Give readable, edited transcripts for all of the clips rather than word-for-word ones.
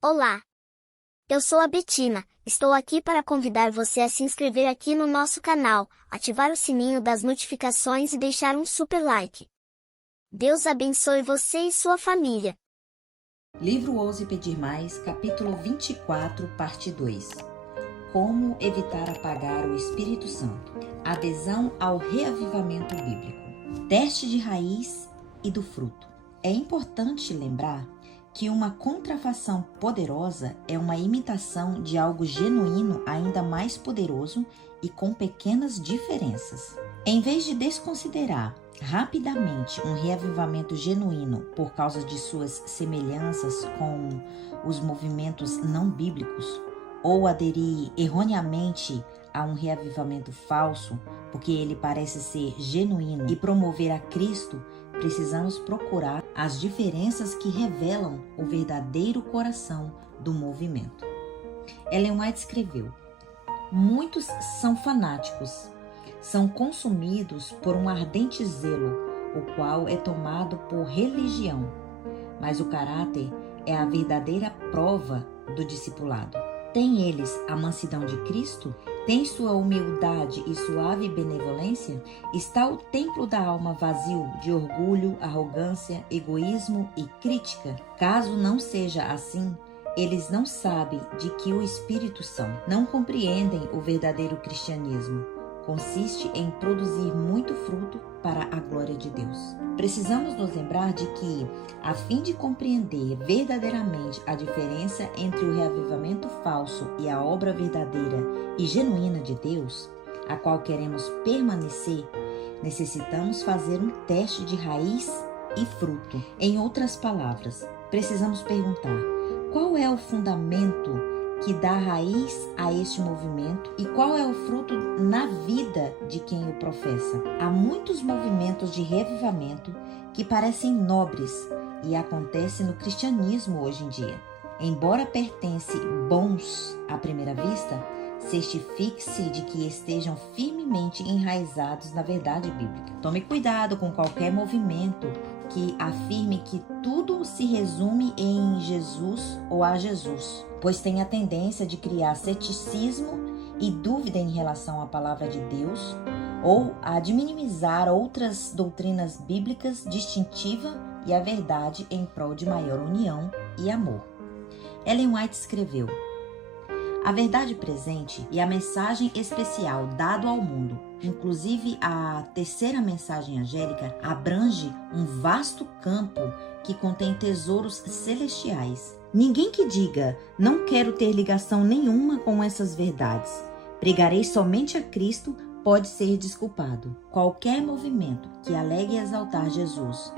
Olá, eu sou a Betina, estou aqui para convidar você a se inscrever aqui no nosso canal, ativar o sininho das notificações e deixar um super like. Deus abençoe você e sua família. Livro Ouse Pedir Mais, capítulo 24, parte 2. Como evitar apagar o Espírito Santo. Adesão ao reavivamento bíblico. Teste de raiz e do fruto. É importante lembrar que uma contrafação poderosa é uma imitação de algo genuíno ainda mais poderoso e com pequenas diferenças. Em vez de desconsiderar rapidamente um reavivamento genuíno por causa de suas semelhanças com os movimentos não bíblicos, ou aderir erroneamente a um reavivamento falso, porque ele parece ser genuíno, e promover a Cristo, precisamos procurar as diferenças que revelam o verdadeiro coração do movimento. Ellen White escreveu: muitos são fanáticos, são consumidos por um ardente zelo, o qual é tomado por religião, mas o caráter é a verdadeira prova do discipulado. Têm eles a mansidão de Cristo? Tem sua humildade e suave benevolência? Está o templo da alma vazio de orgulho, arrogância, egoísmo e crítica? Caso não seja assim, eles não sabem de que o Espírito são. Não compreendem o verdadeiro cristianismo. Consiste em produzir muito fruto para a glória de Deus. Precisamos nos lembrar de que, a fim de compreender verdadeiramente a diferença entre o reavivamento falso e a obra verdadeira e genuína de Deus, a qual queremos permanecer, necessitamos fazer um teste de raiz e fruto. Em outras palavras, precisamos perguntar: qual é o fundamento que dá raiz a este movimento e qual é o fruto na vida de quem o professa? Há muitos movimentos de reavivamento que parecem nobres e acontecem no cristianismo hoje em dia. Embora pertencem bons à primeira vista, certifique-se de que estejam firmemente enraizados na verdade bíblica. Tome cuidado com qualquer movimento que afirme que tudo se resume em Jesus ou a Jesus, pois tem a tendência de criar ceticismo e dúvida em relação à palavra de Deus, ou a de minimizar outras doutrinas bíblicas distintiva e a verdade em prol de maior união e amor. Ellen White escreveu: a verdade presente e a mensagem especial dado ao mundo, inclusive a terceira mensagem angélica, abrange um vasto campo que contém tesouros celestiais. Ninguém que diga, não quero ter ligação nenhuma com essas verdades, pregarei somente a Cristo, pode ser desculpado. Qualquer movimento que alegue exaltar Jesus,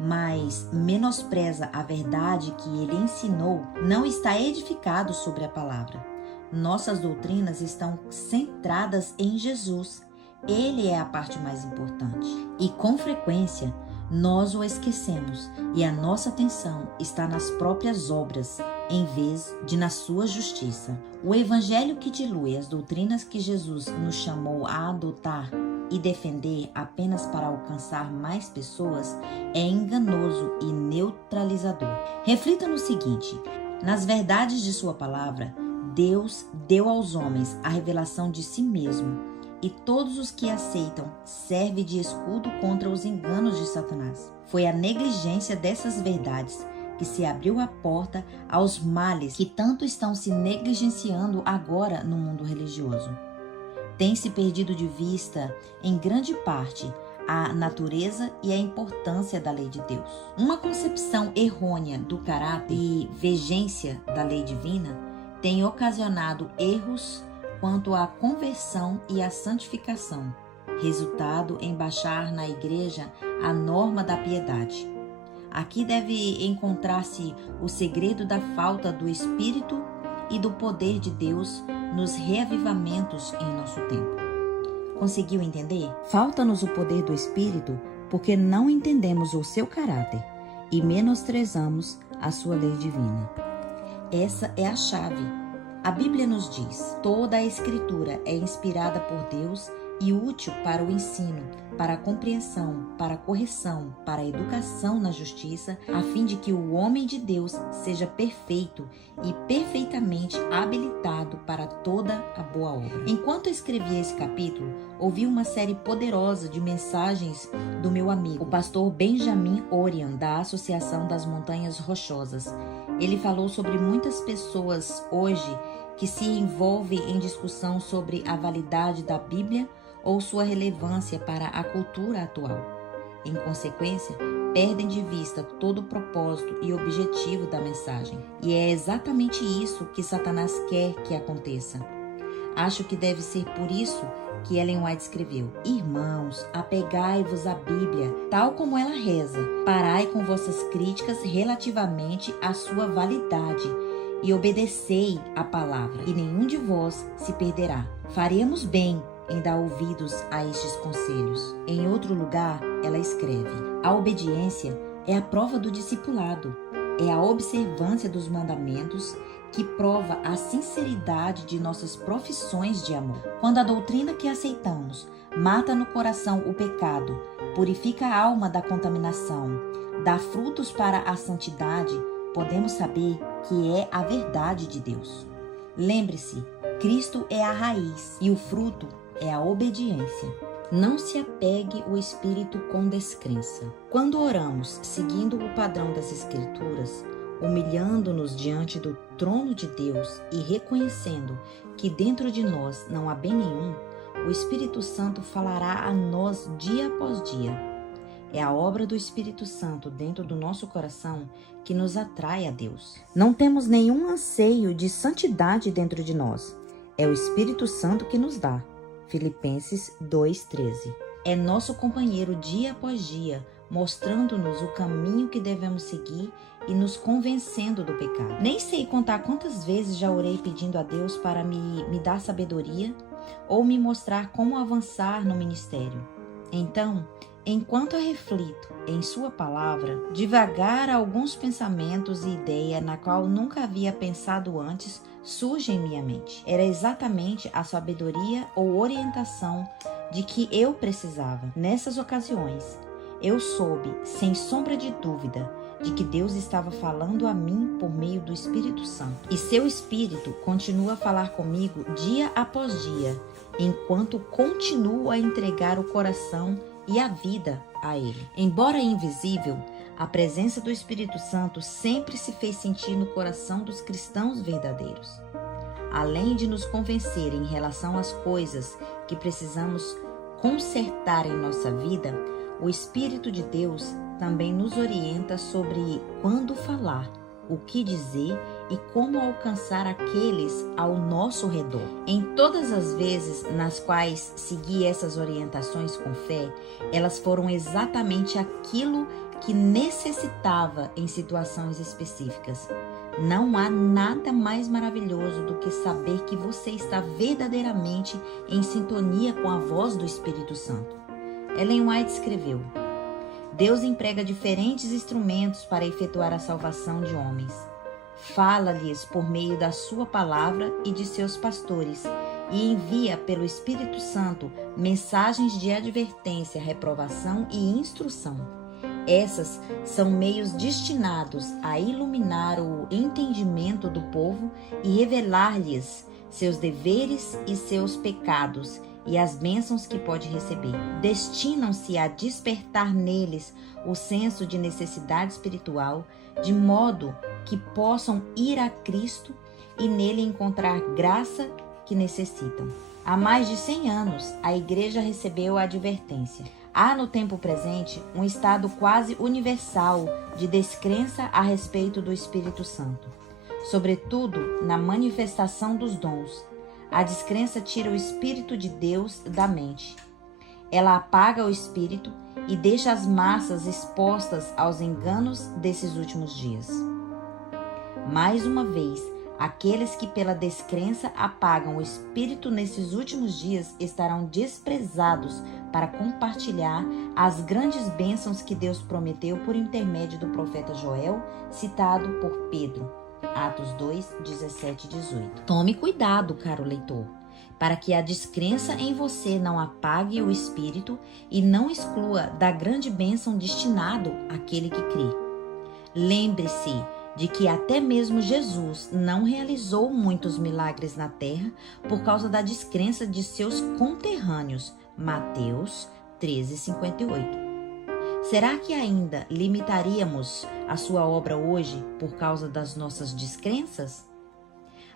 mas menospreza a verdade que ele ensinou, não está edificado sobre a palavra. Nossas doutrinas estão centradas em Jesus. Ele é a parte mais importante. E com frequência, nós o esquecemos e a nossa atenção está nas próprias obras, em vez de na sua justiça. O evangelho que dilui as doutrinas que Jesus nos chamou a adotar e defender apenas para alcançar mais pessoas é enganoso e neutralizador. Reflita no seguinte: nas verdades de sua palavra, Deus deu aos homens a revelação de si mesmo, e todos os que aceitam servem de escudo contra os enganos de Satanás. Foi a negligência dessas verdades que se abriu a porta aos males que tanto estão se negligenciando agora no mundo religioso. Tem-se perdido de vista, em grande parte, a natureza e a importância da lei de Deus. Uma concepção errônea do caráter e vigência da lei divina tem ocasionado erros quanto à conversão e à santificação, resultado em baixar na igreja a norma da piedade. Aqui deve encontrar-se o segredo da falta do Espírito e do poder de Deus nos reavivamentos em nosso tempo. Conseguiu entender? Falta-nos o poder do Espírito porque não entendemos o seu caráter e menosprezamos a sua lei divina. Essa é a chave. A Bíblia nos diz: toda a Escritura é inspirada por Deus e útil para o ensino, para a compreensão, para a correção, para a educação na justiça, a fim de que o homem de Deus seja perfeito e perfeitamente habilitado para toda a boa obra. Enquanto eu escrevia esse capítulo, ouvi uma série poderosa de mensagens do meu amigo, o pastor Benjamin Orion, da Associação das Montanhas Rochosas. Ele falou sobre muitas pessoas hoje que se envolvem em discussão sobre a validade da Bíblia ou sua relevância para a cultura atual. Em consequência, perdem de vista todo o propósito e objetivo da mensagem. E é exatamente isso que Satanás quer que aconteça. Acho que deve ser por isso que Ellen White escreveu: Irmãos, apegai-vos à Bíblia, tal como ela reza. Parai com vossas críticas relativamente à sua validade e obedecei à palavra, e nenhum de vós se perderá. Faremos bem em dar ouvidos a estes conselhos. Em outro lugar, ela escreve: a obediência é a prova do discipulado, é a observância dos mandamentos que prova a sinceridade de nossas profissões de amor. Quando a doutrina que aceitamos mata no coração o pecado, purifica a alma da contaminação, dá frutos para a santidade, podemos saber que é a verdade de Deus. Lembre-se, Cristo é a raiz e o fruto é a obediência. Não se apegue ao espírito com descrença. Quando oramos seguindo o padrão das Escrituras, humilhando-nos diante do trono de Deus e reconhecendo que dentro de nós não há bem nenhum, o Espírito Santo falará a nós dia após dia. É a obra do Espírito Santo dentro do nosso coração que nos atrai a Deus. Não temos nenhum anseio de santidade dentro de nós. É o Espírito Santo que nos dá. Filipenses 2:13. É nosso companheiro dia após dia, mostrando-nos o caminho que devemos seguir e nos convencendo do pecado. Nem sei contar quantas vezes já orei pedindo a Deus para me dar sabedoria ou me mostrar como avançar no ministério. Então, enquanto eu reflito em sua palavra, devagar alguns pensamentos e ideias na qual nunca havia pensado antes surgem em minha mente. Era exatamente a sabedoria ou orientação de que eu precisava. Nessas ocasiões, eu soube, sem sombra de dúvida, de que Deus estava falando a mim por meio do Espírito Santo. E seu Espírito continua a falar comigo dia após dia, enquanto continuo a entregar o coração e a vida a Ele. Embora invisível, a presença do Espírito Santo sempre se fez sentir no coração dos cristãos verdadeiros. Além de nos convencer em relação às coisas que precisamos consertar em nossa vida, o Espírito de Deus também nos orienta sobre quando falar, o que dizer e como alcançar aqueles ao nosso redor. Em todas as vezes nas quais segui essas orientações com fé, elas foram exatamente aquilo que necessitava em situações específicas. Não há nada mais maravilhoso do que saber que você está verdadeiramente em sintonia com a voz do Espírito Santo. Ellen White escreveu: Deus emprega diferentes instrumentos para efetuar a salvação de homens. Fala-lhes por meio da sua palavra e de seus pastores, e envia pelo Espírito Santo mensagens de advertência, reprovação e instrução. Essas são meios destinados a iluminar o entendimento do povo e revelar-lhes seus deveres e seus pecados e as bênçãos que pode receber. Destinam-se a despertar neles o senso de necessidade espiritual, de modo que possam ir a Cristo e nele encontrar graça que necessitam. Há mais de 100 anos, a Igreja recebeu a advertência. Há no tempo presente um estado quase universal de descrença a respeito do Espírito Santo, sobretudo na manifestação dos dons. A descrença tira o Espírito de Deus da mente. Ela apaga o Espírito e deixa as massas expostas aos enganos desses últimos dias. Mais uma vez, aqueles que pela descrença apagam o Espírito nesses últimos dias estarão desprezados para compartilhar as grandes bênçãos que Deus prometeu por intermédio do profeta Joel, citado por Pedro. Atos 2, 17 e 18. Tome cuidado, caro leitor. para que a descrença em você não apague o espírito e não exclua da grande bênção destinado àquele que crê. Lembre-se de que até mesmo Jesus não realizou muitos milagres na terra por causa da descrença de seus conterrâneos. Mateus 13:58. Será que ainda limitaríamos a sua obra hoje por causa das nossas descrenças?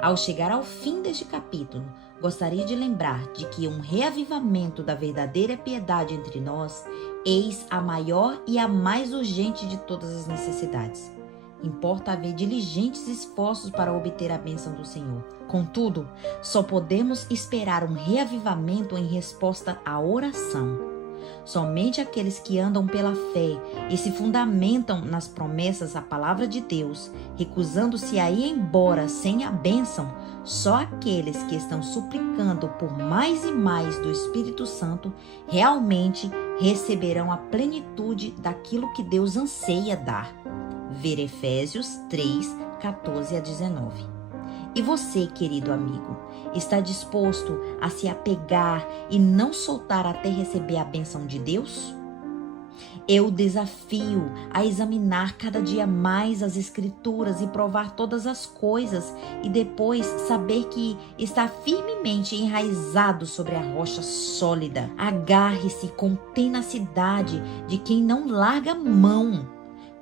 Ao chegar ao fim deste capítulo, gostaria de lembrar de que um reavivamento da verdadeira piedade entre nós, eis a maior e a mais urgente de todas as necessidades. Importa haver diligentes esforços para obter a bênção do Senhor. Contudo, só podemos esperar um reavivamento em resposta à oração. Somente aqueles que andam pela fé e se fundamentam nas promessas da palavra de Deus, recusando-se a ir embora sem a bênção, só aqueles que estão suplicando por mais e mais do Espírito Santo realmente receberão a plenitude daquilo que Deus anseia dar. Ver Efésios 3:14-19. E você, querido amigo, está disposto a se apegar e não soltar até receber a bênção de Deus? Eu o desafio a examinar cada dia mais as Escrituras e provar todas as coisas e depois saber que está firmemente enraizado sobre a rocha sólida. Agarre-se com tenacidade de quem não larga mão.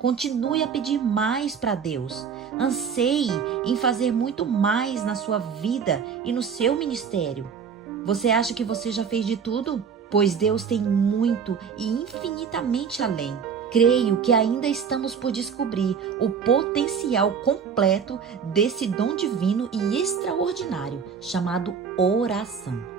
Continue a pedir mais para Deus. Anseie em fazer muito mais na sua vida e no seu ministério. Você acha que você já fez de tudo? Pois Deus tem muito e infinitamente além. Creio que ainda estamos por descobrir o potencial completo desse dom divino e extraordinário chamado oração.